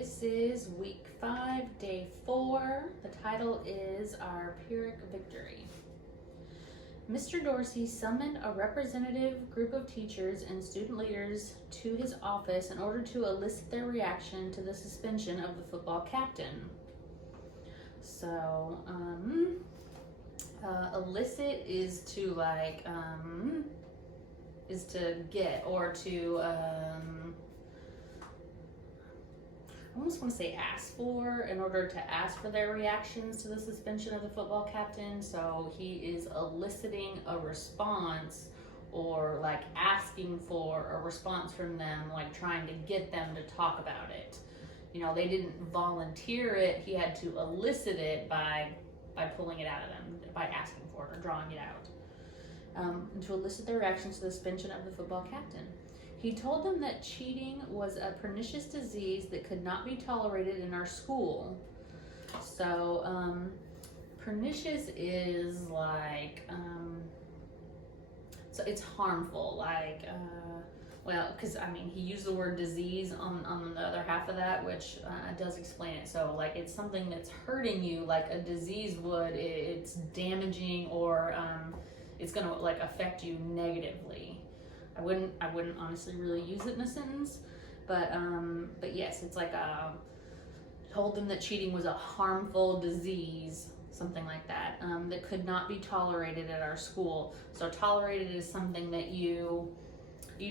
This is week 5, day 4. The title is Our Pyrrhic Victory. Mr. Dorsey summoned a representative group of teachers and student leaders to his office in order to elicit their reaction to the suspension of the football captain. So, elicit is to is to get, or to, I almost want to say ask for, in order to ask for their reactions to the suspension of the football captain. So he is eliciting a response, or like asking for a response from them, like trying to get them to talk about it. You know, they didn't volunteer it. He had to elicit it by pulling it out of them, by asking for it or drawing it out, and to elicit their reactions to the suspension of the football captain. He told them that cheating was a pernicious disease that could not be tolerated in our school. So, pernicious is like, so it's harmful, like, well, because I mean, he used the word disease on the other half of that, which does explain it. So, like, it's something that's hurting you, like a disease would. It's damaging, or it's gonna like affect you negatively. I wouldn't honestly really use it in a sentence, but yes, it's like told them that cheating was a harmful disease, something like that, that could not be tolerated at our school. So tolerated is something that you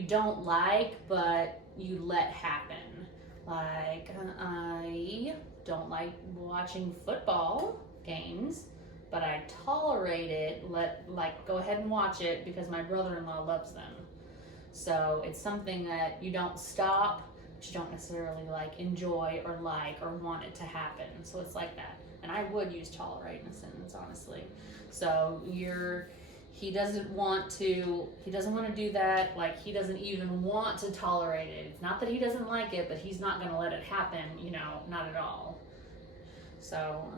don't like, but you let happen. Like, I don't like watching football games, but I tolerate it, go ahead and watch it because my brother-in-law loves them. So it's something that you don't stop, but you don't necessarily like enjoy or want it to happen. So it's like that. And I would use tolerate in a sentence, honestly. So he doesn't want to do that. Like, he doesn't even want to tolerate it. It's not that he doesn't like it, but he's not going to let it happen, not at all. So,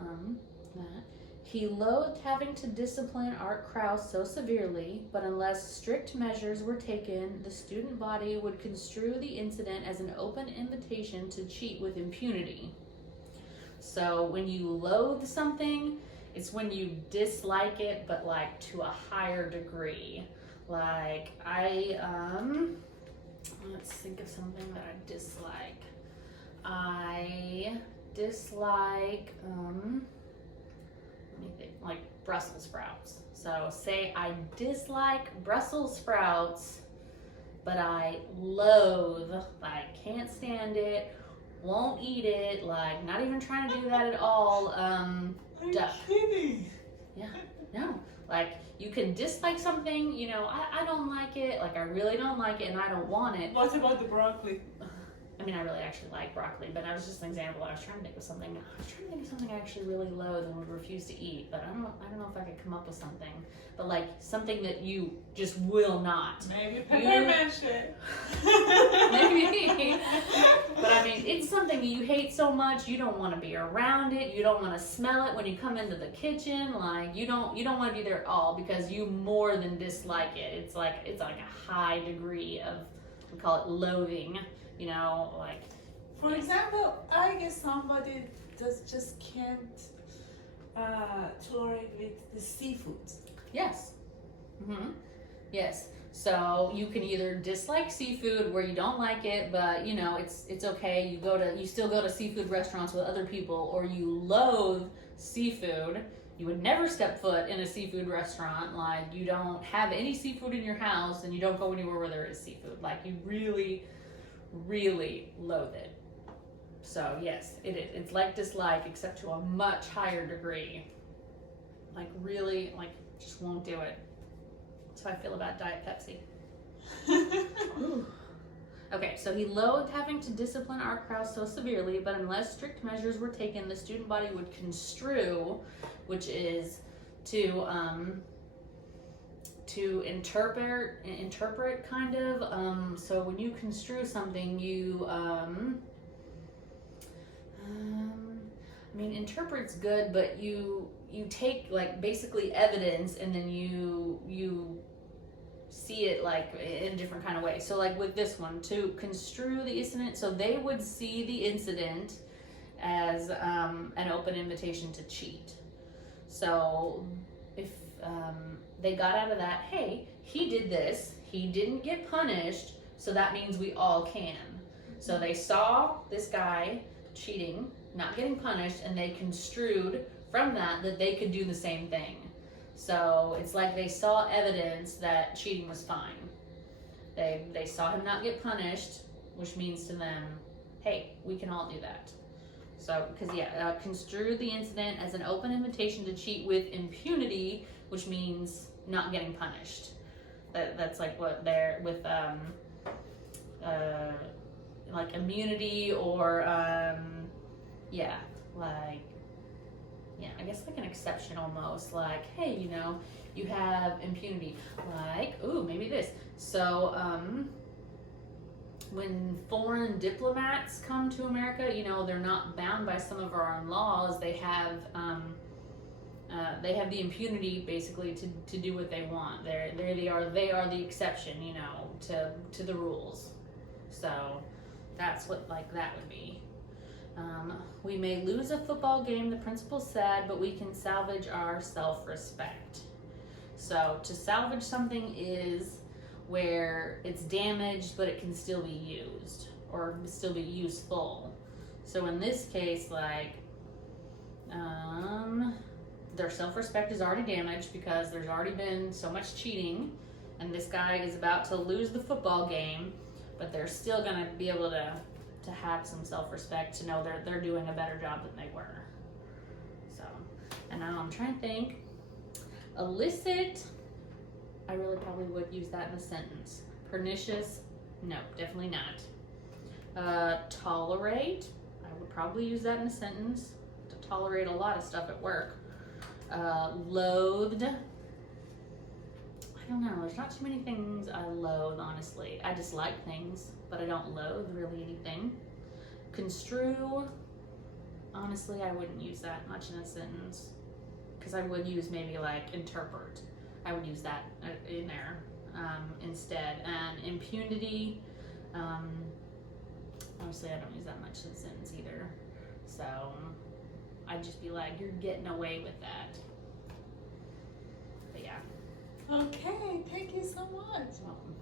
that. He loathed having to discipline Art Krause so severely, but unless strict measures were taken, the student body would construe the incident as an open invitation to cheat with impunity. So when you loathe something, it's when you dislike it, but like to a higher degree. Like, let's think of something that I dislike. I dislike, like Brussels sprouts. So say I dislike Brussels sprouts, but I loathe, like can't stand it, won't eat it, like not even trying to do that at all. Are you kidding? Yeah, no. Like, you can dislike something, I don't like it, like I really don't like it and I don't want it. What about the broccoli? I mean, I really actually like broccoli, but that was just an example. I was trying to think of something I actually really loathe and would refuse to eat, but I don't know if I could come up with something. But like something that you just will not. Maybe peppermint shit. Maybe. But I mean, it's something you hate so much, you don't want to be around it, you don't want to smell it when you come into the kitchen, like you don't want to be there at all because you more than dislike it. It's like a high degree of, we call it loathing. Like, for example, I guess somebody just can't tolerate with the seafood. Yes. Yes. So you can either dislike seafood where you don't like it, but it's okay. You still go to seafood restaurants with other people, or you loathe seafood. You would never step foot in a seafood restaurant. Like, you don't have any seafood in your house, and you don't go anywhere where there is seafood. Like, you really loathe it. So yes, it's like dislike, except to a much higher degree. Like, really, like, just won't do it. That's how I feel about Diet Pepsi. Okay, so he loathed having to discipline Art Krause so severely, but unless strict measures were taken, the student body would construe, which is to interpret kind of. So when you construe something, you I mean, interpret's good, but you take like basically evidence, and then you see it like in a different kind of way. So like with this one, to construe the incident, so they would see the incident as an open invitation to cheat. So if they got out of that, hey, he did this, he didn't get punished, so that means we all can. So they saw this guy cheating, not getting punished, and they construed from that they could do the same thing. So it's like they saw evidence that cheating was fine. They saw him not get punished, which means to them, hey, we can all do that. So, because construe the incident as an open invitation to cheat with impunity, which means not getting punished. That's like what they're with, like immunity or, I guess like an exception almost. Like, hey, you know, you have impunity. Like, ooh, maybe this. So, when foreign diplomats come to America, you know, they're not bound by some of our own laws. They have the impunity basically to do what they want. They are the exception, you know, to the rules. So that's what like that would be. We may lose a football game, the principal said, but we can salvage our self-respect. So to salvage something is where it's damaged, but it can still be used or still be useful. So in this case, like, their self-respect is already damaged because there's already been so much cheating, and this guy is about to lose the football game, but they're still gonna be able to have some self-respect, to know they're doing a better job than they were. So, and now I'm trying to think. Elicit, I really probably would use that in a sentence. Pernicious, no, definitely not. Tolerate, I would probably use that in a sentence. To tolerate a lot of stuff at work. Loathed, I don't know, there's not too many things I loathe, honestly. I dislike things, but I don't loathe really anything. Construe, honestly, I wouldn't use that much in a sentence, because I would use maybe like interpret. I would use that in there instead. And impunity, honestly, I don't use that much in a sentence either. So I'd just be like, you're getting away with that. But yeah. Okay, thank you so much. Welcome.